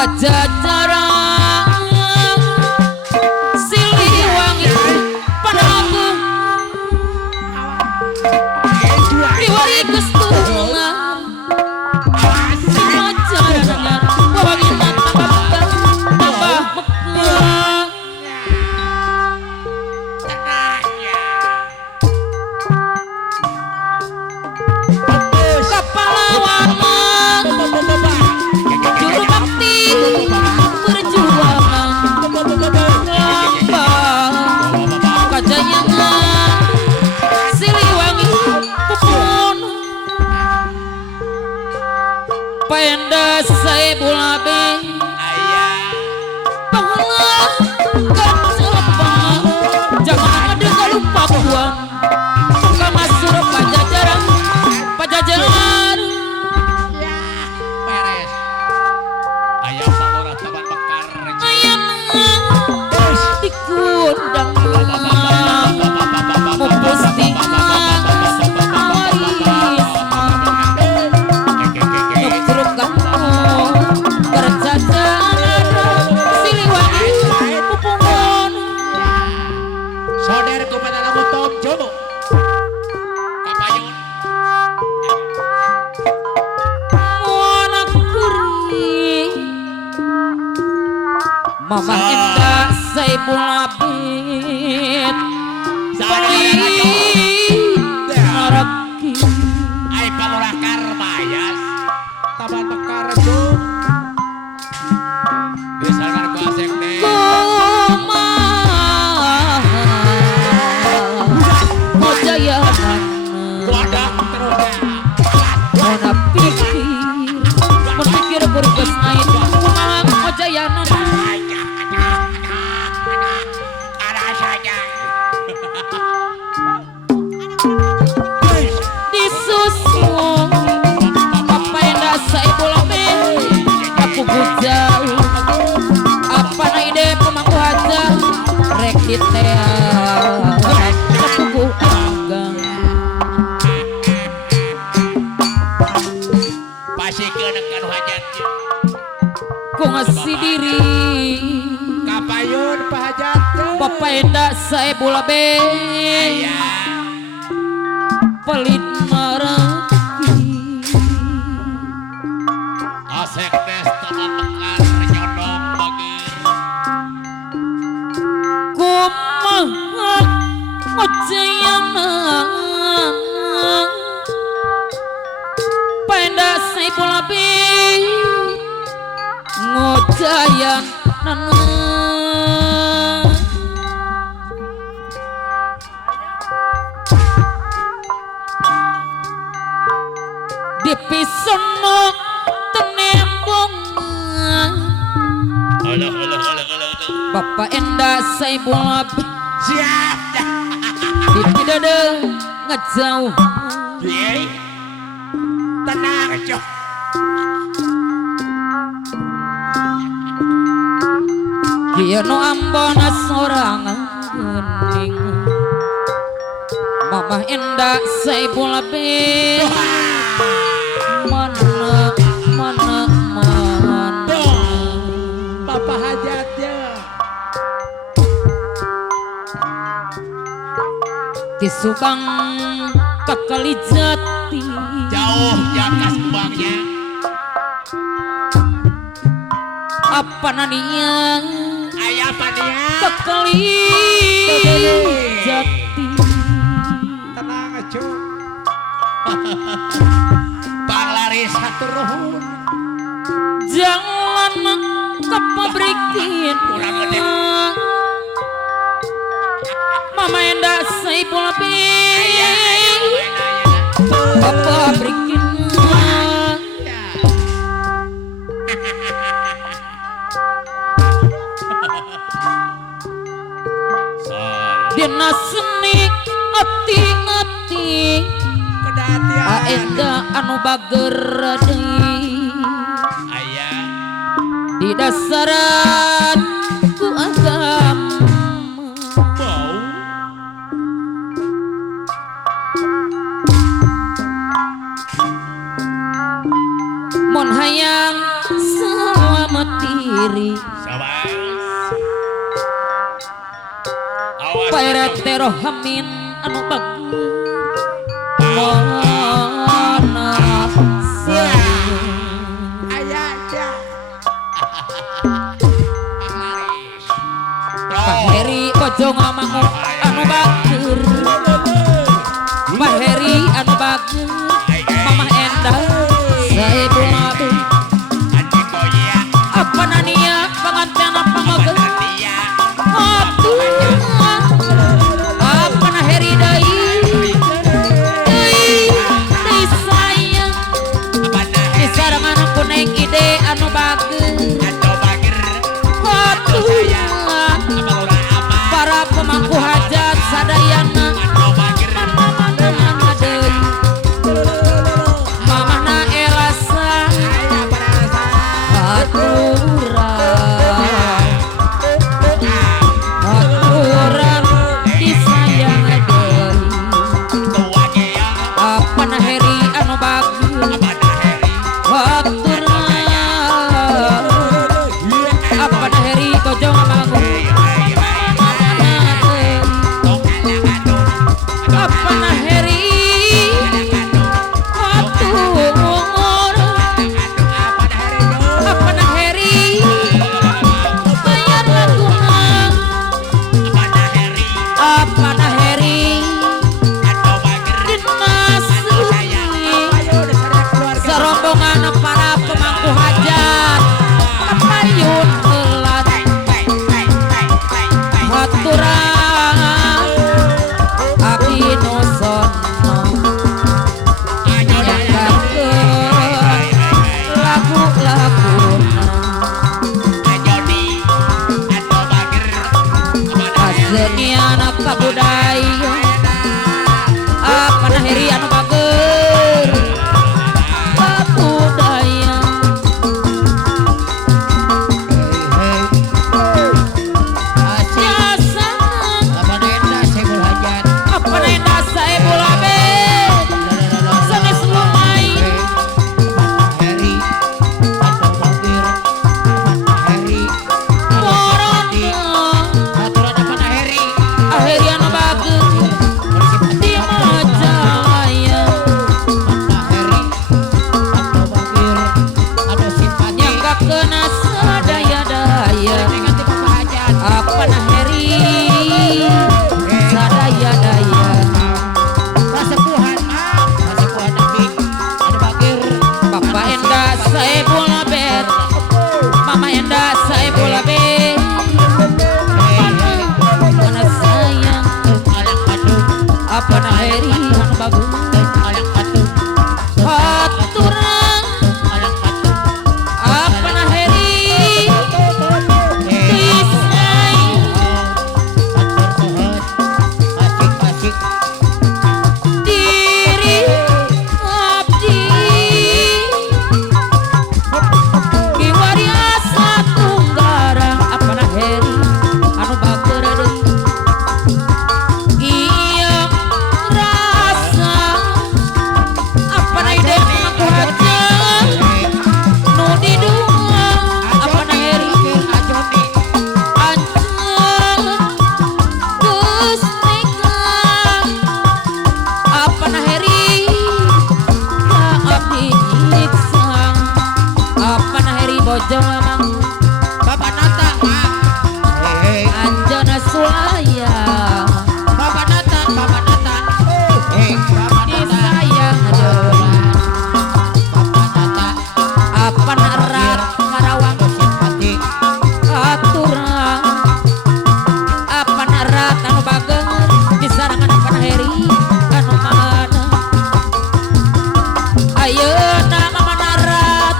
Pajajaran Siliwangi padaku riwari gustuna pajajarannya wawangina tambah mekah kapalawan juru bakti Penda saya bulabe Pengelah Kacapang Jangan ada kalau Papuan Kamasur Pajajaran Pajajaran beres ayam palora taban bakar ayam dikundang mempostingan Mama indah saya bulabit Maraki ay palura karbayas taban bakar jom bisalkan ku asek deh Mojayanan wadah terusnya Mona pikir berkes naik Kumang Mojayanan apa na ide pemangku aja rekit aku anggang pasti kenekan hajat ku ngasih diri kapayun pahajat bapak endak saya bola be pelit maraki asek des taman mekar nyodong bagir kumaha mojayanan penda saya bola be ngojayanan dipisono tenembong Bapak endah saya bola siap tidak ada ngejauh tenang cok Dia no ambona seorang gening Mama Enda Saipul Abid mana Bapak hajatnya di Subang ke Kalijati Jauh jakas bangnya. apa nania Ayah apa dia? ke Kalijati tenang aja Bang Laris turun jalan ke pabrikin kurang gede. Mama Enda Saipul Abid Ayah. ke pabrikin Dina seni ati-ati kedatian Aenda anu bager deui Ayah. di dasaran ku agama Bau. mon hayang selamat diri Sabar. Awas. pairete rohamin anu bager mana sayang ayahnya Bang Laris. Pak Heri bojo ngamangu anu bager Pak Heri anu bager Mama Enda Saipul Abid Anjing goyang. apa nania pengantin apa Apa ngoge nanti ya? atuh apa na Heri deui deui sayang Apa nah? di sarangan aku naik ide anu bager Ando bagir. atuh Apa ulah apa? para pemangku hajat sadayana Ando bagir. mana deui mamana Elasa aturan disayang deui Tua geyang. apa na Heri anu bager Apa nah Heri? aturan apa na Heri bojo ngamangu Hey, hey, hey. mana deui Tong anak-anak. apa na Heri aturan apa na Heri bayar laguna apa na Heri dimasuki serombongan para pemangku hajat kapayun helat haturan abdi nu sono nyandakeun lagu-laguna asenian kabudaya apa na Heri anu bager kabudaya jasa apa na Enda Saipul Abid sanes lumai corona akhiri anu bager di Majalaya nyanggakeun sadaya-daya apa na Heri sadaya-daya Bapak Enda Saipul Abid Mama Enda Saipul Abid mana sayang apa na Heri anu bagus haturan apa na Heri disayang diri abdi bojong mang Bapak Nata Mang. Hei Anjana Sulaya Bapak Nata Bapak Nata. Hei Bapak Nata. disayang deurang Bapak Nata. apa narat Karawang Simpati. aturang apa narat anu bageng disarangan apa heri anu mana ayeuna mama narat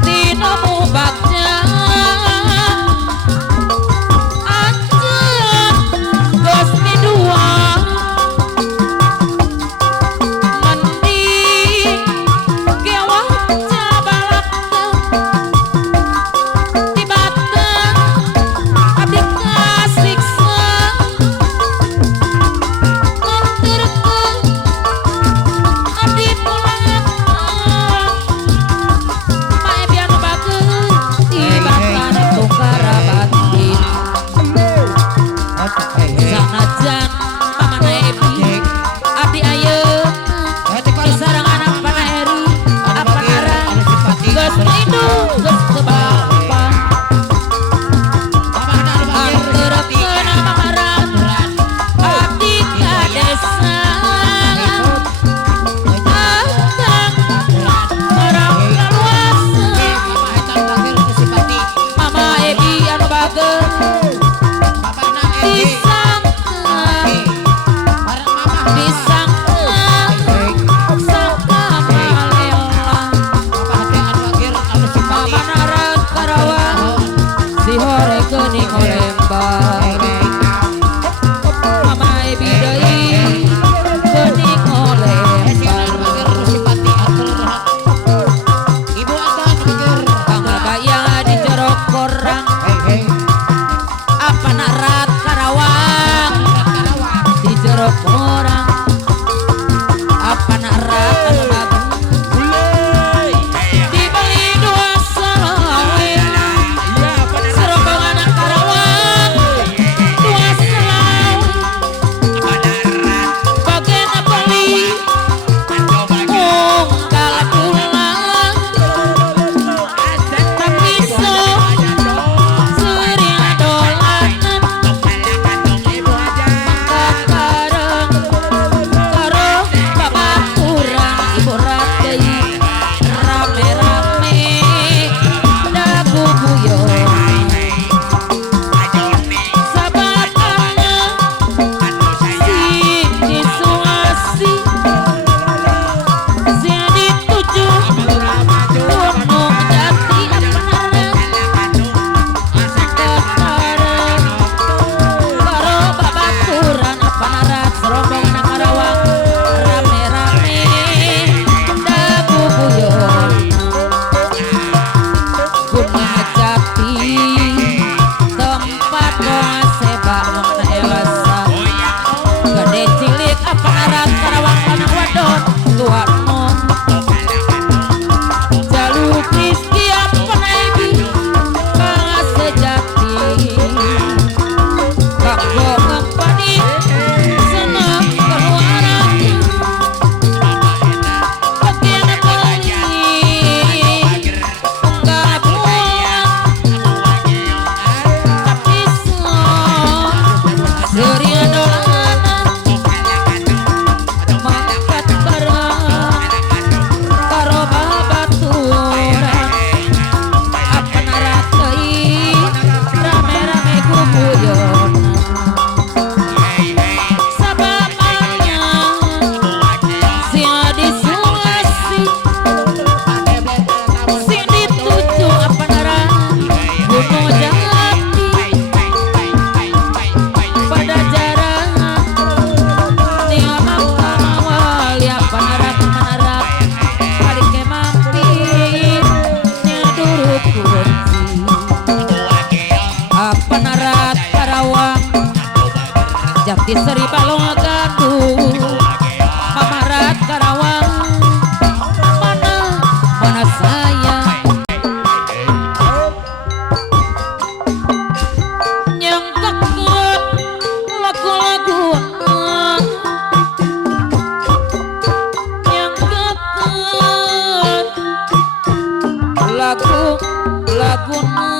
dina mubaknya anjeun geus midua mending gewah cabalak tibatang abdi kasiksa nganterkeun abdi pulang mae biar bageun tibatan tukara batin sanajan mamana Ebi abdi ayeuna disarang anak pana eri apa ngarang geus maindu geus kebapa anteurekeun mamaran abdi ka desa akang orang kaluasa mama Ebi anu bageun disangka sangka malelang mama narat Karawang si hore geuning olembang mama Ebi deui geuning olembang pangabaya di jorok korang apa narat Karawang di jorok orang apa narat anu bagus dibeli dua selawe serombongan anak Karawang dua selawe bagian beli unggal pulang tapi so seuring dolanan kakareng karo babaturan ibu ratei rame-rame dagu guyon sababana sing disuasi sing dituju gunung jati kakareng karo babaturan apa narat serombongan anak Karawang rame-rame dagu guyon gunung jati tempat boa sebak mona elasa gede cilik apa narat Karawang panah wadon tuan mon jaluk rizki apa naibi kang sejati kanggo ngempani seneng keluaran bagian beli enggak pulang tapi seuring dolanan mangkat bareng karo babaturan apa narat teuing rame-rame guguyon sababana sing disuasi sing dituju apa narat gunung jati pada jarang tinggal makan awal ya apa narat balik ke mampir nyaduruk kunci apa narat Karawang Jati Seri Balong Gaduh mamarat Karawang mana saya nyangkekkeun lagu-lagu nyangkekkeun lagu laguna